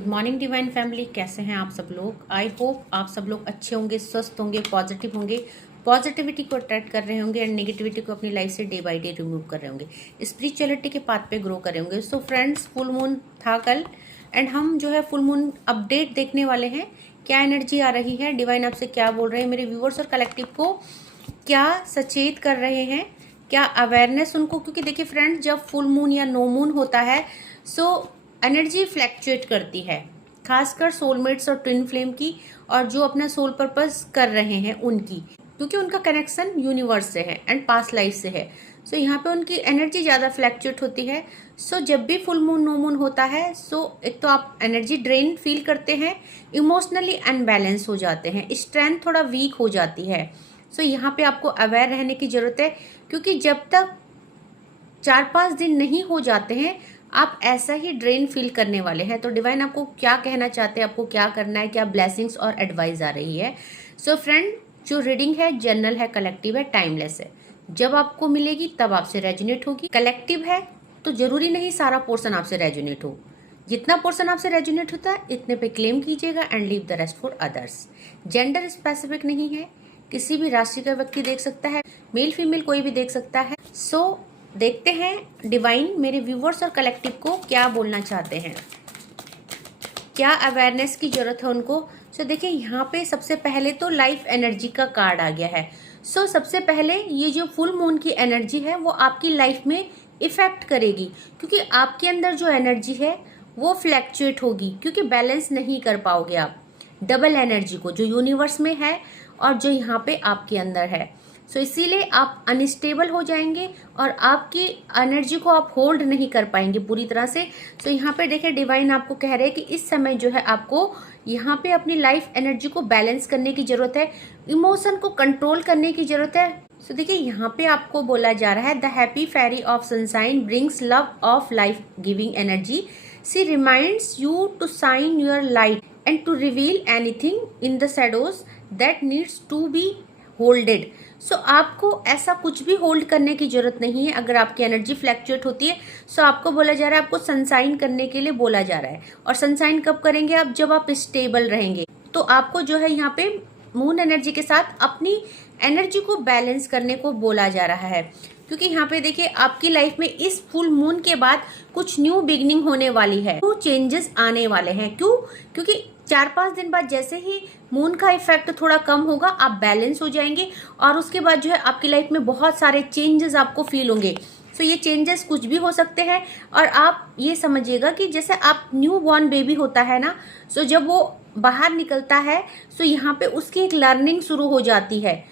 Good morning divine family, कैसे हैं आप सब लोग। आई होप आप सब लोग अच्छे होंगे, स्वस्थ होंगे, पॉजिटिव होंगे, पॉजिटिविटी को अट्रैक्ट कर रहे होंगे एंड नेगेटिविटी को अपनी लाइफ से डे बाय डे रिमूव कर रहे होंगे, स्पिरिचुअलिटी के पाथ पे ग्रो कर रहे होंगे। सो फ्रेंड्स, फुल मून था कल एंड हम जो है फुल मून अपडेट देखने वाले हैं। क्या एनर्जी आ रही है, डिवाइन आपसे क्या बोल रहे हैं, मेरे व्यूअर्स और कलेक्टिव को क्या सचेत कर रहे हैं, क्या अवेयरनेस उनको। क्योंकि देखिए फ्रेंड्स, जब फुल मून या नो मून होता है सो एनर्जी फ्लैक्चुएट करती है, खासकर सोलमेट्स और ट्विन फ्लेम की, और जो अपना सोल पर्पस कर रहे हैं उनकी, क्योंकि उनका कनेक्शन यूनिवर्स से है एंड पास्ट लाइफ से है। सो यहाँ पे उनकी एनर्जी ज़्यादा फ्लैक्चुएट होती है। सो जब भी फुल मून नो मून होता है सो एक तो आप एनर्जी ड्रेन फील करते हैं, इमोशनली अनबैलेंस हो जाते हैं, स्ट्रेंथ थोड़ा वीक हो जाती है। सो यहाँ पे आपको अवेयर रहने की ज़रूरत है, क्योंकि जब तक 4-5 दिन नहीं हो जाते हैं आप ऐसा ही ड्रेन फील करने वाले हैं। तो डिवाइन आपको क्या कहना चाहते हैं, आपको क्या करना है, क्या ब्लेसिंग्स और एडवाइस आ रही है। सो फ्रेंड, जो रीडिंग है जनरल है, कलेक्टिव है, टाइमलेस है। जब आपको मिलेगी तब आपसे रेजोनेट होगी। कलेक्टिव है तो जरूरी नहीं सारा पोर्शन आपसे रेजोनेट हो, जितना पोर्शन आपसे रेजोनेट होता है इतने पे क्लेम कीजिएगा and leave the rest for others. Gender specific नहीं है, किसी भी राशि का व्यक्ति देख सकता है, मेल फीमेल कोई भी देख सकता है। सो देखते हैं डिवाइन मेरे व्यूवर्स और कलेक्टिव को क्या बोलना चाहते हैं, क्या अवेयरनेस की जरूरत है उनको। सो देखिए यहाँ पे सबसे पहले तो लाइफ एनर्जी का कार्ड आ गया है। सो सबसे पहले ये जो फुल मून की एनर्जी है वो आपकी लाइफ में इफेक्ट करेगी, क्योंकि आपके अंदर जो एनर्जी है वो फ्लैक्चुएट होगी, क्योंकि बैलेंस नहीं कर पाओगे आप डबल एनर्जी को, जो यूनिवर्स में है और जो यहाँ पे आपके अंदर है। सो इसीलिए आप अनस्टेबल हो जाएंगे और आपकी एनर्जी को आप होल्ड नहीं कर पाएंगे पूरी तरह से। सो यहाँ पे देखिए डिवाइन आपको कह रहे हैं कि इस समय जो है आपको यहाँ पे अपनी लाइफ एनर्जी को बैलेंस करने की जरूरत है, इमोशन को कंट्रोल करने की जरूरत है। सो देखिए यहाँ पे आपको बोला जा रहा है, the happy fairy of sunshine brings love of life giving energy, she reminds you to shine your light and to reveal anything in the shadows that needs to be holded. So आपको ऐसा कुछ भी hold करने की जरूरत नहीं है। अगर आपकी एनर्जी फ्लैक्चुएट होती है सो आपको बोला जा रहा है, आपको सनशाइन करने के लिए बोला जा रहा है। और सनशाइन कब करेंगे आप, जब आप स्टेबल रहेंगे। तो आपको जो है यहाँ पे मून एनर्जी के साथ अपनी एनर्जी को बैलेंस करने को बोला जा रहा है, क्योंकि यहाँ पे देखिए आपकी लाइफ में इस फुल मून के बाद कुछ न्यू बिगनिंग होने वाली है, न्यू चेंजेस आने वाले हैं। क्यों? क्योंकि 4-5 दिन बाद जैसे ही मून का इफेक्ट थोड़ा कम होगा आप बैलेंस हो जाएंगे, और उसके बाद जो है आपकी लाइफ में बहुत सारे चेंजेस आपको फील होंगे। सो ये चेंजेस कुछ भी हो सकते हैं, और आप ये समझिएगा कि जैसे आप न्यू बॉर्न बेबी होता है ना, सो जब वो बाहर निकलता है सो यहाँ पे उसकी एक लर्निंग शुरू हो जाती है,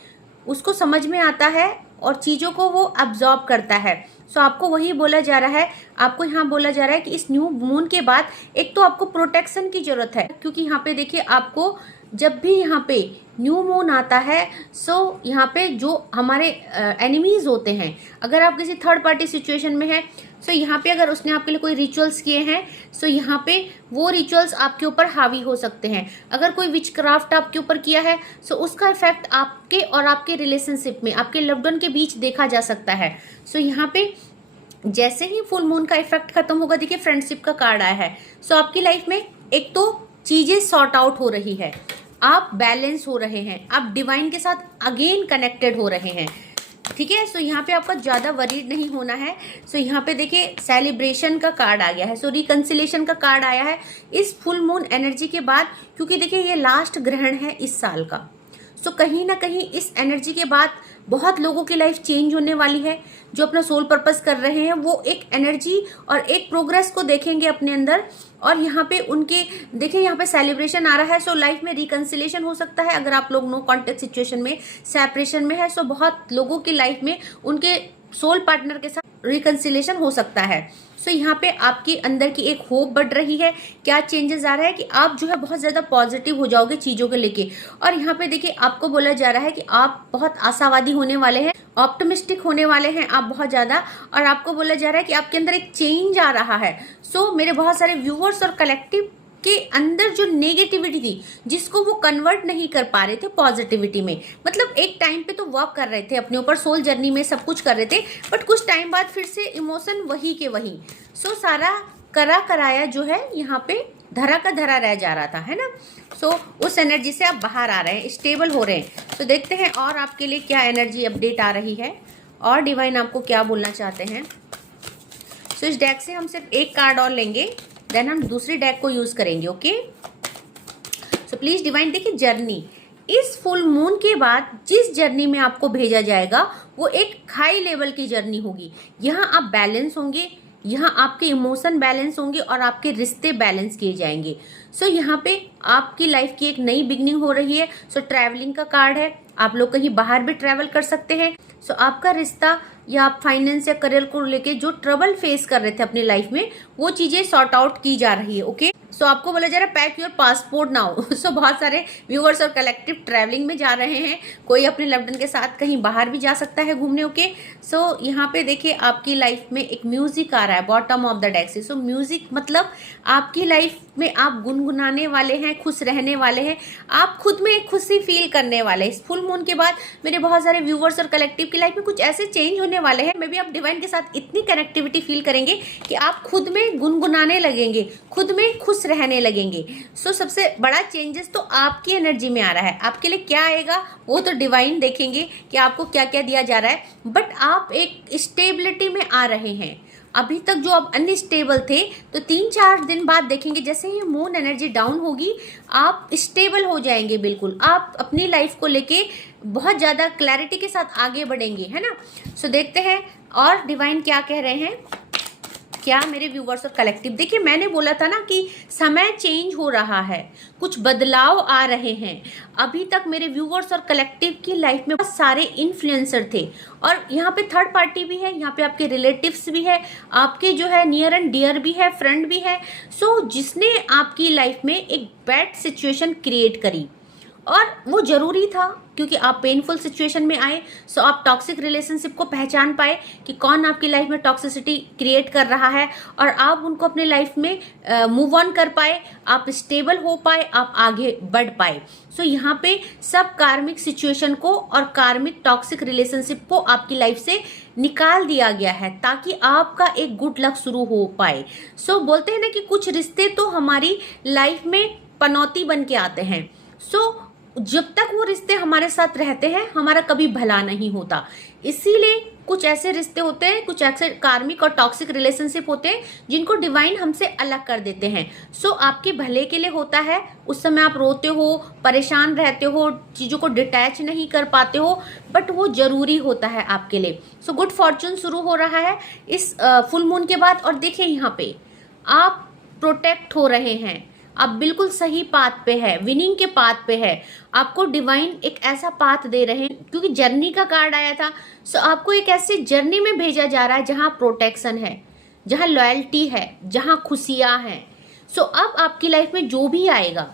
उसको समझ में आता है और चीज़ों को वो अब्जॉर्ब करता है। सो आपको वही बोला जा रहा है, आपको यहाँ बोला जा रहा है कि इस न्यू मून के बाद एक तो आपको प्रोटेक्शन की जरूरत है, क्योंकि यहाँ पे देखिए आपको जब भी यहाँ पे न्यू मून आता है सो यहाँ पे जो हमारे एनिमीज होते हैं, अगर आप किसी थर्ड पार्टी सिचुएशन में है सो यहाँ पे अगर उसने आपके लिए कोई रिचुअल्स किए हैं सो यहाँ पे वो रिचुअल्स आपके ऊपर हावी हो सकते हैं। अगर कोई विचक्राफ्ट आपके ऊपर किया है सो उसका इफेक्ट आपके और आपके रिलेशनशिप में, आपके लव्ड वन के बीच देखा जा सकता है। सो यहाँ पे जैसे ही फुल मून का इफेक्ट खत्म होगा, देखिए फ्रेंडशिप का कार्ड आया है। सो आपकी लाइफ में एक तो चीजें सॉर्ट आउट हो रही है, आप बैलेंस हो रहे हैं, आप डिवाइन के साथ अगेन कनेक्टेड हो रहे हैं, ठीक है। सो यहाँ पे आपका ज्यादा वरीड नहीं होना है। सो यहाँ पे देखिए सेलिब्रेशन का कार्ड आ गया है, सो रिकंसिलेशन का कार्ड आया है इस फुल मून एनर्जी के बाद, क्योंकि देखिए ये लास्ट ग्रहण है इस साल का। सो कहीं ना कहीं इस एनर्जी के बाद बहुत लोगों की लाइफ चेंज होने वाली है। जो अपना सोल पर्पस कर रहे हैं वो एक एनर्जी और एक प्रोग्रेस को देखेंगे अपने अंदर, और यहाँ पे उनके देखिए यहाँ पे सेलिब्रेशन आ रहा है। सो लाइफ में रिकंसिलेशन हो सकता है, अगर आप लोग नो कॉन्टेक्ट सिचुएशन में, सेपरेशन में है, सो बहुत लोगों की लाइफ में उनके सोल पार्टनर के साथ रिकंसिलेशन हो सकता है। सो यहाँ पे आपके अंदर की एक होप बढ़ रही है। क्या चेंजेस आ रहा है कि आप जो है बहुत ज्यादा पॉजिटिव हो जाओगे चीजों को लेके, और यहाँ पे देखिए आपको बोला जा रहा है कि आप बहुत आशावादी होने वाले हैं, ऑप्टिमिस्टिक होने वाले हैं आप बहुत ज्यादा, और आपको बोला जा रहा है कि आपके अंदर एक चेंज आ रहा है। सो मेरे बहुत सारे व्यूअर्स और कलेक्टिव के अंदर जो नेगेटिविटी थी जिसको वो कन्वर्ट नहीं कर पा रहे थे पॉजिटिविटी में, मतलब एक टाइम पे तो वर्क कर रहे थे अपने ऊपर, सोल जर्नी में सब कुछ कर रहे थे, बट कुछ टाइम बाद फिर से इमोशन वही के वही। सो सारा करा कराया जो है यहाँ पे धरा का धरा रह जा रहा था, है ना। सो उस एनर्जी से आप बाहर आ रहे हैं, स्टेबल हो रहे हैं। तो देखते हैं और आपके लिए क्या एनर्जी अपडेट आ रही है और डिवाइन आपको क्या बोलना चाहते हैं। सो इस डेक से हम सिर्फ एक कार्ड और लेंगे, देन हम दूसरे डेक को यूज करेंगे। ओके, सो प्लीज डिवाइन देखिए, जर्नी इस फुल मून के बाद जिस जर्नी में आपको भेजा जाएगा वो एक हाई लेवल की जर्नी होगी। यहाँ आप बैलेंस होंगे, यहाँ आपके इमोशन बैलेंस होंगे और आपके रिश्ते बैलेंस किए जाएंगे। सो यहाँ पे आपकी लाइफ की एक नई बिगनिंग हो रही है। सो ट्रैवलिंग का कार्ड है, आप लोग कहीं बाहर भी ट्रैवल कर सकते हैं। सो आपका रिश्ता या आप फाइनेंस या करियर को लेके जो ट्रबल फेस कर रहे थे अपनी लाइफ में, वो चीजें सॉर्ट आउट की जा रही है। ओके, सो आपको बोला जा रहा है पैक योर पासपोर्ट नाउ। सो बहुत सारे व्यूअर्स और कलेक्टिव ट्रैवलिंग में जा रहे हैं, कोई अपने लव्ड वन के साथ कहीं बाहर भी जा सकता है घूमने। ओके, सो यहाँ पे देखिए आपकी लाइफ में एक म्यूजिक आ रहा है बॉटम ऑफ द डेक से। सो म्यूजिक मतलब आपकी लाइफ में आप गुनगुनाने वाले हैं, खुश रहने वाले हैं, आप खुद में एक खुशी फील करने वाले हैं। इस फुल मून के बाद मेरे बहुत सारे व्यूअर्स और कलेक्टिव की लाइफ में कुछ ऐसे चेंज होने वाले हैं, मे बी आप डिवाइन के साथ इतनी कनेक्टिविटी फील करेंगे कि आप खुद में गुनगुनाने लगेंगे, खुद में खुश रहने लगेंगे। सो सबसे बड़ा चेंजेस तो आपकी एनर्जी में आ रहा है। आपके लिए क्या आएगा वो तो डिवाइन देखेंगे कि आपको क्या क्या दिया जा रहा है, बट आप एक स्टेबिलिटी में आ रहे हैं। अभी तक जो आप अनस्टेबल थे, तो 3-4 दिन बाद देखेंगे जैसे ही मून एनर्जी डाउन होगी आप स्टेबल हो जाएंगे। बिल्कुल आप अपनी लाइफ को लेके बहुत ज़्यादा क्लैरिटी के साथ आगे बढ़ेंगे, है ना। सो देखते हैं और डिवाइन क्या कह रहे हैं, क्या मेरे व्यूवर्स और कलेक्टिव। देखिए मैंने बोला था ना कि समय चेंज हो रहा है, कुछ बदलाव आ रहे हैं। अभी तक मेरे व्यूवर्स और कलेक्टिव की लाइफ में बहुत सारे इन्फ्लुएंसर थे और यहाँ पे थर्ड पार्टी भी है, यहाँ पे आपके रिलेटिव्स भी है, आपके जो है नियर एंड डियर भी है, फ्रेंड भी है। सो जिसने आपकी लाइफ में एक बैड सिचुएशन क्रिएट करी और वो जरूरी था क्योंकि आप पेनफुल सिचुएशन में आए। सो आप टॉक्सिक रिलेशनशिप को पहचान पाए कि कौन आपकी लाइफ में टॉक्सिसिटी क्रिएट कर रहा है और आप उनको अपने लाइफ में मूव ऑन कर पाए, आप स्टेबल हो पाए, आप आगे बढ़ पाए। सो यहाँ पे सब कार्मिक सिचुएशन को और कार्मिक टॉक्सिक रिलेशनशिप को आपकी लाइफ से निकाल दिया गया है ताकि आपका एक गुड लक शुरू हो पाए। सो बोलते हैं ना कि कुछ रिश्ते तो हमारी लाइफ में पनौती बन के आते हैं। सो जब तक वो रिश्ते हमारे साथ रहते हैं हमारा कभी भला नहीं होता। इसीलिए कुछ ऐसे रिश्ते होते हैं, कुछ ऐसे कार्मिक और टॉक्सिक रिलेशनशिप होते हैं जिनको डिवाइन हमसे अलग कर देते हैं। सो आपके भले के लिए होता है, उस समय आप रोते हो, परेशान रहते हो, चीज़ों को डिटैच नहीं कर पाते हो, बट वो जरूरी होता है आपके लिए। सो गुड फॉर्चून शुरू हो रहा है इस फुल मून के बाद। और देखिए यहाँ पे आप प्रोटेक्ट हो रहे हैं, आप बिल्कुल सही पाथ पे है, विनिंग के पाथ पे है। आपको डिवाइन एक ऐसा पाथ दे रहे हैं क्योंकि जर्नी का कार्ड आया था। सो आपको एक ऐसी जर्नी में भेजा जा रहा है जहां प्रोटेक्शन है, जहां लॉयल्टी है, जहां खुशियां हैं। सो अब आपकी लाइफ में जो भी आएगा,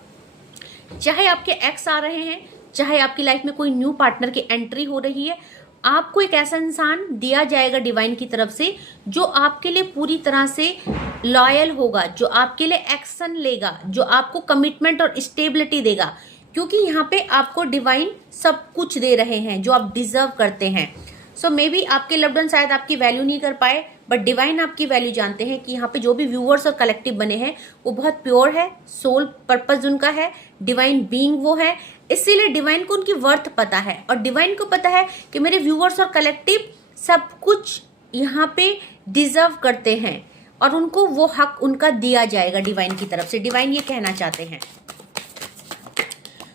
चाहे आपके एक्स आ रहे हैं, चाहे आपकी लाइफ में कोई न्यू पार्टनर की एंट्री हो रही है, आपको एक ऐसा इंसान दिया जाएगा डिवाइन की तरफ से जो आपके लिए पूरी तरह से लॉयल होगा, जो आपके लिए एक्शन लेगा, जो आपको कमिटमेंट और स्टेबिलिटी देगा। क्योंकि यहाँ पे आपको डिवाइन सब कुछ दे रहे हैं जो आप डिजर्व करते हैं। सो मे बी आपके लव्ड वन शायद आपकी वैल्यू नहीं कर पाए, बट डिवाइन आपकी वैल्यू जानते हैं कि यहाँ पे जो भी व्यूअर्स और कलेक्टिव बने हैं वो बहुत प्योर है, सोल पर्पस उनका है, डिवाइन बीइंग वो है। इसीलिए डिवाइन को उनकी वर्थ पता है और डिवाइन को पता है कि मेरे व्यूअर्स और कलेक्टिव सब कुछ यहाँ पे डिजर्व करते हैं और उनको वो हक उनका दिया जाएगा डिवाइन की तरफ से। डिवाइन ये कहना चाहते हैं।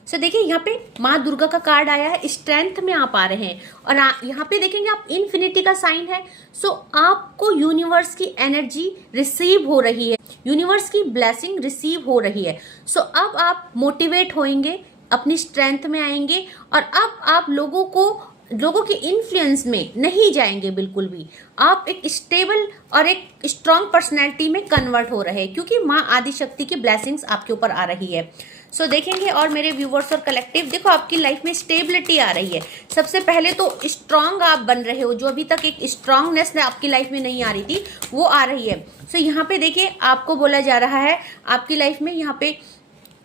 सो देखिए यहाँ पे माँ दुर्गा का कार्ड आया है, स्ट्रेंथ में आप आ रहे हैं और यहाँ पे देखेंगे आप इन्फिनिटी का साइन है। सो आपको यूनिवर्स की एनर्जी रिसीव हो रही है, यूनिवर्स की ब्लेसिंग रिसीव हो रही है। सो अब आप मोटिवेट होएंगे, अपनी स्ट्रेंथ में आएंगे और अब आप लोगों के इन्फ्लुएंस में नहीं जाएंगे बिल्कुल भी। आप एक स्टेबल और एक स्ट्रॉन्ग पर्सनैलिटी में कन्वर्ट हो रहे हैं क्योंकि माँ आदिशक्ति की ब्लेसिंग्स आपके ऊपर आ रही है। सो देखेंगे और मेरे व्यूवर्स और कलेक्टिव, देखो आपकी लाइफ में स्टेबिलिटी आ रही है। सबसे पहले तो स्ट्रॉन्ग आप बन रहे हो, जो अभी तक एक स्ट्रॉन्गनेस आपकी लाइफ में नहीं आ रही थी वो आ रही है। सो यहाँ पे देखिए आपको बोला जा रहा है आपकी लाइफ में यहाँ पे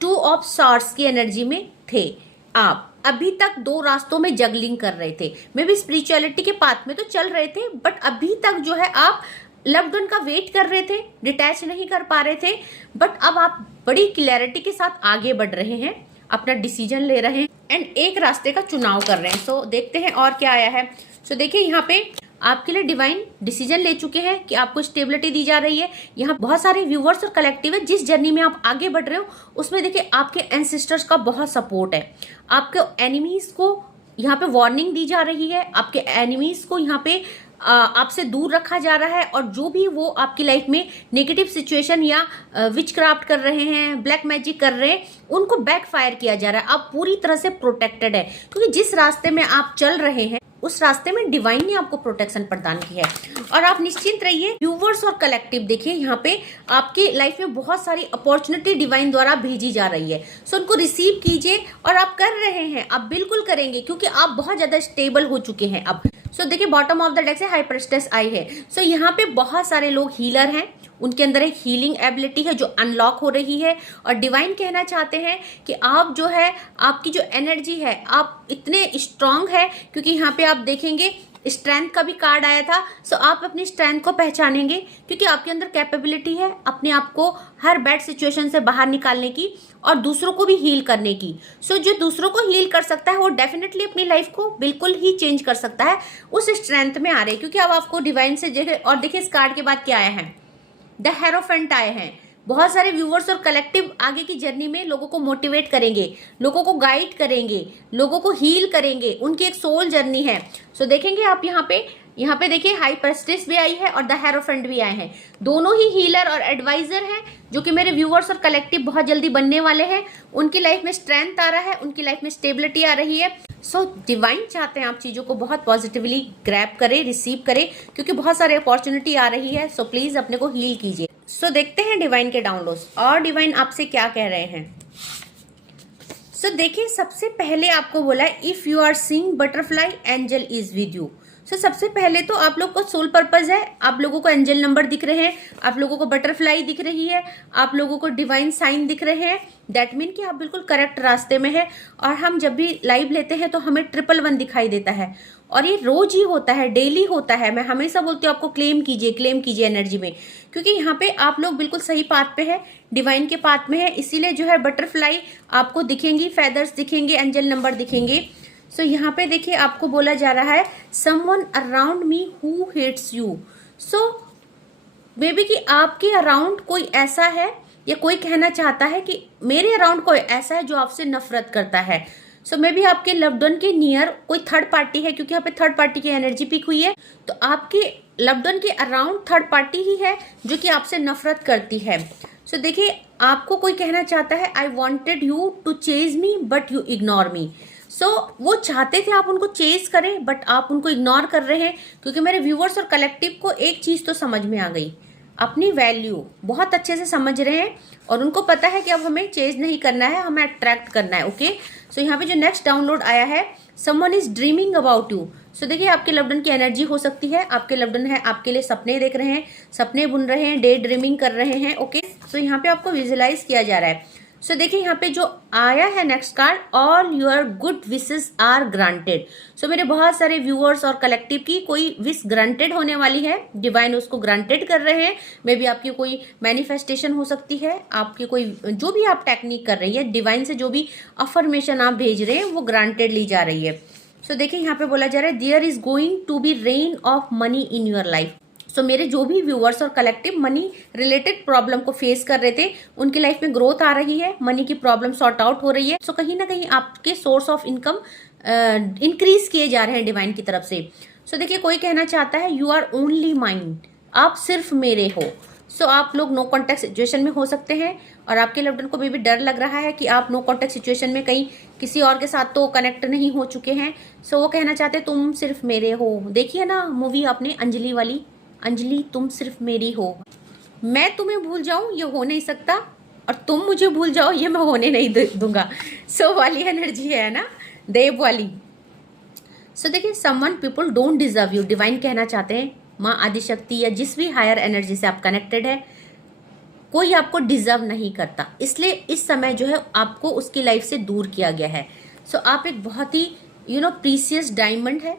2 ऑफ सॉर्ड्स की एनर्जी में थे। आप अभी तक 2 रास्तों में जगलिंग कर रहे थे, मे बी स्पिरिचुअलिटी के पाथ में तो चल रहे थे, बट अभी तक जो है आप लव्ड वन का वेट कर रहे थे, डिटैच नहीं कर पा रहे थे, बट अब आप बड़ी क्लैरिटी के साथ आगे बढ़ रहे हैं, अपना डिसीजन ले रहे हैं एंड एक रास्ते का चुनाव कर रहे हैं। सो देखते हैं और क्या आया है। सो देखिए यहाँ पे आपके लिए डिवाइन डिसीजन ले चुके हैं कि आपको स्टेबिलिटी दी जा रही है। यहाँ बहुत सारे व्यूवर्स और कलेक्टिव है, जिस जर्नी में आप आगे बढ़ रहे हो उसमें देखिए आपके एंसेस्टर्स का बहुत सपोर्ट है। आपके एनिमीज को यहाँ पे वार्निंग दी जा रही है, आपके एनिमीज को यहाँ पे आपसे दूर रखा जा रहा है, और जो भी वो आपकी लाइफ में नेगेटिव सिचुएशन या विच क्राफ्ट कर रहे हैं, ब्लैक मैजिक कर रहे हैं, उनको बैकफायर किया जा रहा है। आप पूरी तरह से प्रोटेक्टेड है, क्योंकि जिस रास्ते में आप चल रहे हैं उस रास्ते में डिवाइन ने आपको प्रोटेक्शन प्रदान की है। और आप निश्चिंत रहिए। व्यूवर्स और कलेक्टिव देखिए यहाँ पे आपकी लाइफ में बहुत सारी अपॉर्चुनिटी डिवाइन द्वारा भेजी जा रही है। सो उनको रिसीव कीजिए, और आप कर रहे हैं, आप बिल्कुल करेंगे, क्योंकि आप बहुत ज्यादा स्टेबल हो चुके हैं अब। सो देखिए बॉटम ऑफ द डेक से हाई प्रेस्टेस आई है। सो यहाँ पे बहुत सारे लोग हीलर हैं, उनके अंदर एक हीलिंग एबिलिटी है जो अनलॉक हो रही है, और डिवाइन कहना चाहते हैं कि आप जो है, आपकी जो एनर्जी है, आप इतने स्ट्रांग है, क्योंकि यहाँ पे आप देखेंगे स्ट्रेंथ का भी कार्ड आया था। सो आप अपनी स्ट्रेंथ को पहचानेंगे, क्योंकि आपके अंदर कैपेबिलिटी है अपने आप को हर बैड सिचुएशन से बाहर निकालने की और दूसरों को भी हील करने की। सो जो दूसरों को हील कर सकता है वो डेफिनेटली अपनी लाइफ को बिल्कुल ही चेंज कर सकता है, उस स्ट्रेंथ में आ रहे हैं, क्योंकि अब आपको डिवाइन से जगह। और देखिए इस कार्ड के बाद क्या आया है, द हेरोफेंट आए हैं। बहुत सारे व्यूवर्स और कलेक्टिव आगे की जर्नी में लोगों को मोटिवेट करेंगे, लोगों को गाइड करेंगे, लोगों को हील करेंगे, उनकी एक सोल जर्नी है। सो देखेंगे आप यहाँ पे देखिए हाई प्रेस्टिस भी आई है और द हेरोफेंट भी आए हैं। दोनों ही हीलर और एडवाइजर हैं, जो कि मेरे व्यूवर्स और कलेक्टिव बहुत जल्दी बनने वाले हैं। उनकी लाइफ में स्ट्रेंथ आ रहा है, उनकी लाइफ में स्टेबिलिटी आ रही है। सो डिवाइन चाहते हैं आप चीजों को बहुत पॉजिटिवली ग्रैब करें, रिसीव करें, क्योंकि बहुत सारे अपॉर्चुनिटी आ रही है। सो प्लीज अपने को हील कीजिए। सो देखते हैं डिवाइन के डाउनलोड्स और डिवाइन आपसे क्या कह रहे हैं। सो देखिए सबसे पहले आपको बोला if you are seeing butterfly angel is with you. So सबसे पहले तो आप लोग को सोल पर्पस है, आप लोगों को एंजल नंबर दिख रहे हैं, आप लोगों को बटरफ्लाई दिख रही है, आप लोगों को डिवाइन साइन दिख रहे हैं। दैट मीन कि आप बिल्कुल करेक्ट रास्ते में है। और हम जब भी लाइव लेते हैं तो हमें 111 दिखाई देता है, और ये रोज ही होता है, डेली होता है। मैं हमेशा बोलती हूँ आपको क्लेम कीजिए एनर्जी में, क्योंकि यहाँ पे आप लोग बिल्कुल सही पाथ पे है, डिवाइन के पाथ में है। इसीलिए जो है बटरफ्लाई आपको दिखेंगी, फेदर्स दिखेंगे, एंजल नंबर दिखेंगे। सो यहाँ पे देखिए आपको बोला जा रहा है someone around me who hates you. So maybe कि आपके अराउंड कोई ऐसा है, या कोई कहना चाहता है कि मेरे अराउंड कोई ऐसा है जो आपसे नफरत करता है। सो मे बी आपके लव्ड वन के नियर कोई थर्ड पार्टी है, क्योंकि यहाँ पे थर्ड पार्टी की एनर्जी पिक हुई है। तो आपके लव्ड वन के अराउंड थर्ड पार्टी ही है जो कि आपसे नफरत करती है। सो देखिए आपको कोई कहना चाहता है I wanted you to chase me but you ignore me. So वो चाहते थे आप उनको चेज करें, बट आप उनको इग्नोर कर रहे हैं, क्योंकि मेरे व्यूवर्स और कलेक्टिव को एक चीज तो समझ में आ गई, अपनी वैल्यू बहुत अच्छे से समझ रहे हैं, और उनको पता है कि अब हमें चेज नहीं करना है, हमें अट्रैक्ट करना है। ओके सो यहाँ पे जो नेक्स्ट डाउनलोड आया है someone is dreaming about you. So देखिए आपके लव्ड वन की एनर्जी हो सकती है, आपके लव्ड वन है आपके लिए सपने देख रहे हैं, सपने बुन रहे हैं, डे ड्रीमिंग कर रहे हैं। ओके सो यहाँ पे आपको विजुअलाइज किया जा रहा है। सो देखिए यहाँ पे जो आया है next card, all your good wishes are granted. So मेरे बहुत सारे व्यूअर्स और कलेक्टिव की कोई विश ग्रांटेड होने वाली है, डिवाइन उसको ग्रांटेड कर रहे हैं। मे बी आपकी कोई मैनिफेस्टेशन हो सकती है, आपकी कोई जो भी आप टेक्निक कर रही है, डिवाइन से जो भी अफर्मेशन आप भेज रहे हैं वो ग्रांटेड ली जा रही है। सो देखिए यहाँ पे बोला जा रहा है there is going to be rain of money in your life. So मेरे जो भी व्यूअर्स और कलेक्टिव मनी रिलेटेड प्रॉब्लम को फेस कर रहे थे, उनकी लाइफ में ग्रोथ आ रही है, मनी की प्रॉब्लम सॉर्ट आउट हो रही है। सो कहीं ना कहीं आपके सोर्स ऑफ इनकम इंक्रीज किए जा रहे हैं डिवाइन की तरफ से। सो देखिए कोई कहना चाहता है यू आर ओनली माइंड, आप सिर्फ मेरे हो। सो आप लोग नो कॉन्टेक्ट सिचुएशन में हो सकते हैं, और आपके लव्ड वन को भी डर लग रहा है कि आप नो कॉन्टेक्ट सिचुएशन में कहीं किसी और के साथ तो कनेक्ट नहीं हो चुके हैं। सो वो कहना चाहते हैं तुम सिर्फ मेरे हो। देखिए ना मूवी आपने अंजलि वाली, अंजलि तुम सिर्फ मेरी हो, मैं तुम्हें भूल जाऊं ये हो नहीं सकता, और तुम मुझे भूल जाओ ये मैं होने नहीं दूंगा। सो वाली एनर्जी है ना, देव वाली। सो देखिए someone people don't deserve you. Divine कहना चाहते हैं माँ आदिशक्ति या जिस भी हायर एनर्जी से आप कनेक्टेड है, कोई आपको डिजर्व नहीं करता, इसलिए इस समय जो है आपको उसकी लाइफ से दूर किया गया है। सो आप एक बहुत ही प्रीसियस डायमंड है,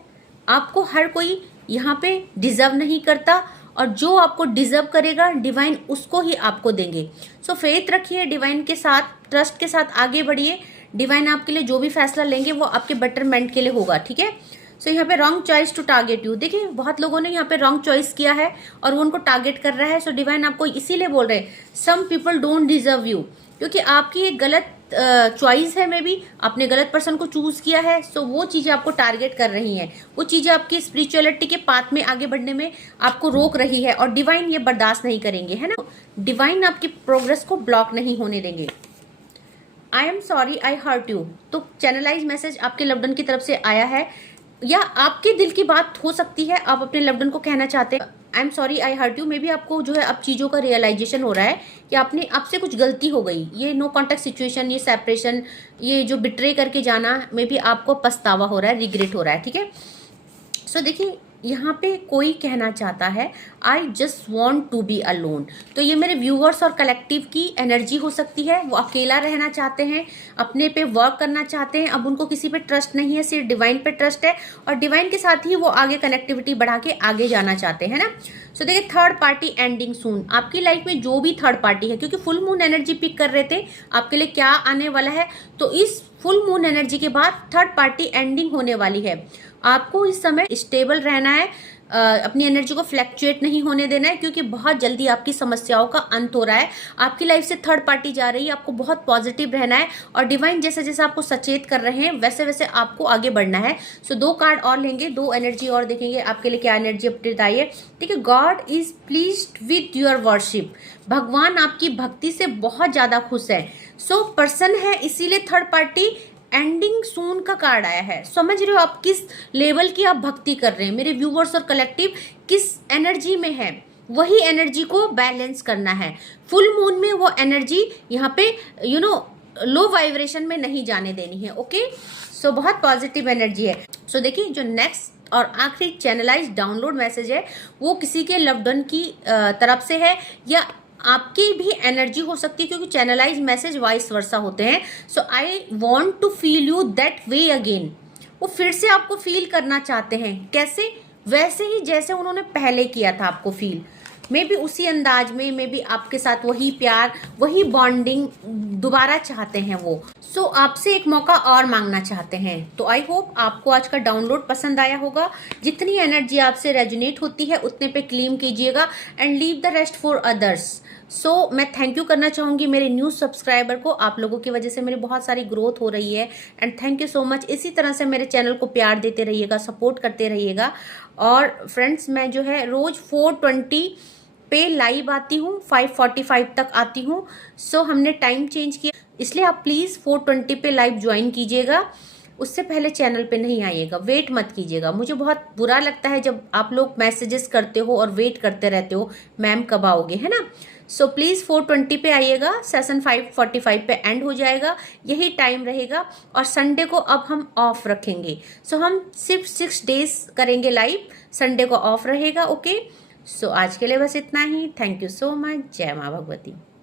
आपको हर कोई यहाँ पे डिजर्व नहीं करता, और जो आपको डिजर्व करेगा डिवाइन उसको ही आपको देंगे। सो फेथ रखिए डिवाइन के साथ, ट्रस्ट के साथ आगे बढ़िए। डिवाइन आपके लिए जो भी फैसला लेंगे वो आपके बेटरमेंट के लिए होगा, ठीक है। सो यहाँ पे wrong choice to target you, देखिए बहुत लोगों ने यहाँ पे रॉन्ग चॉइस किया है और वो उनको टारगेट कर रहा है। सो डिवाइन आपको इसीलिए बोल रहे हैं some people don't deserve you, क्योंकि आपकी एक गलत चॉइस है, मे बी आपने गलत पर्सन को चूज किया है। सो वो चीजें आपको टारगेट कर रही हैं, वो चीजें आपकी स्पिरिचुअलिटी के पाथ में आगे बढ़ने में आपको रोक रही है और डिवाइन ये बर्दाश्त नहीं करेंगे, है ना। डिवाइन आपकी प्रोग्रेस को ब्लॉक नहीं होने देंगे। I am sorry I hurt you, तो चैनलाइज मैसेज आपके लव्ड वन की तरफ से आया है, या आपके दिल की बात हो सकती है, आप अपने लव्ड वन को कहना चाहते हैं I am sorry I hurt you. Maybe आपको जो है अब चीज़ों का रियलाइजेशन हो रहा है कि आपसे कुछ गलती हो गई। ये नो कॉन्टेक्ट सिचुएशन, ये सेपरेशन, ये जो बिट्रे करके जाना, मे बी आपको पछतावा हो रहा है, रिग्रेट हो रहा है, ठीक है। सो देखिए यहाँ पे कोई कहना चाहता है I just want to be alone, तो ये मेरे व्यूअर्स और कलेक्टिव की एनर्जी हो सकती है। वो अकेला रहना चाहते हैं, अपने पे वर्क करना चाहते हैं, अब उनको किसी पे ट्रस्ट नहीं है, सिर्फ डिवाइन पे ट्रस्ट है और डिवाइन के साथ ही वो आगे कनेक्टिविटी बढ़ा के आगे जाना चाहते हैं ना। सो देखिए थर्ड पार्टी एंडिंग सून, आपकी लाइफ में जो भी थर्ड पार्टी है, क्योंकि फुल मून एनर्जी पिक कर रहे थे आपके लिए क्या आने वाला है, तो इस फुल मून एनर्जी के बाद थर्ड पार्टी एंडिंग होने वाली है। आपको इस समय स्टेबल रहना है, अपनी एनर्जी को फ्लैक्चुएट नहीं होने देना है, क्योंकि बहुत जल्दी आपकी समस्याओं का अंत हो रहा है। आपकी लाइफ से थर्ड पार्टी जा रही है, आपको बहुत पॉजिटिव रहना है और डिवाइन जैसे जैसे आपको सचेत कर रहे हैं वैसे वैसे आपको आगे बढ़ना है। सो 2 कार्ड और लेंगे, 2 एनर्जी और देखेंगे आपके लिए क्या एनर्जी अपडेट आई है। ठीक है, God is pleased with your worship, भगवान आपकी भक्ति से बहुत ज्यादा खुश है। सो पर्सन है, इसीलिए थर्ड पार्टी एंडिंग सून का कार्ड आया है। समझ रहे हो आप किस लेवल की आप भक्ति कर रहे हैं। मेरे व्यूवर्स और कलेक्टिव किस एनर्जी में है, वही एनर्जी को बैलेंस करना है। फुल मून में वो एनर्जी यहाँ पे लो वाइब्रेशन में नहीं जाने देनी है। ओके, सो बहुत पॉजिटिव एनर्जी है। सो देखिए जो नेक्स्ट और आखिरी चैनलाइज डाउनलोड मैसेज है वो किसी के लव्ड वन की तरफ से है या आपकी भी एनर्जी हो सकती है, क्योंकि चैनलाइज मैसेज वाइस वर्सा होते हैं। So I want to feel you that way again, वो फिर से आपको फील करना चाहते हैं। कैसे? वैसे ही जैसे उन्होंने पहले किया था आपको फील, मे बी उसी अंदाज में, मे बी आपके साथ वही प्यार, वही बॉन्डिंग दोबारा चाहते हैं वो। सो आपसे एक मौका और मांगना चाहते हैं। तो आई होप आपको आज का डाउनलोड पसंद आया होगा। जितनी एनर्जी आपसे रेजोनेट होती है उतने पे क्लेम कीजिएगा and leave the rest for others. So मैं थैंक यू करना चाहूँगी मेरे न्यू सब्सक्राइबर को, आप लोगों की वजह से मेरी बहुत सारी ग्रोथ हो रही है and thank you so much. इसी तरह से मेरे चैनल को प्यार देते रहिएगा, सपोर्ट करते रहिएगा। और फ्रेंड्स मैं जो है रोज 4:20 पे लाइव आती हूँ, 5:45 तक आती हूँ। सो हमने टाइम चेंज किया, इसलिए आप प्लीज़ 4:20 पे लाइव ज्वाइन कीजिएगा, उससे पहले चैनल पे नहीं आइएगा, वेट मत कीजिएगा। मुझे बहुत बुरा लगता है जब आप लोग मैसेजेस करते हो और वेट करते रहते हो मैम कब आओगे, है ना। सो प्लीज़ 4:20 पे आइएगा, सेशन 5:45 पे एंड हो जाएगा, यही टाइम रहेगा। और संडे को अब हम ऑफ रखेंगे। सो हम सिर्फ 6 डेज करेंगे लाइव, संडे को ऑफ रहेगा। ओके, सो आज के लिए बस इतना ही। Thank you so much. जय माँ भगवती।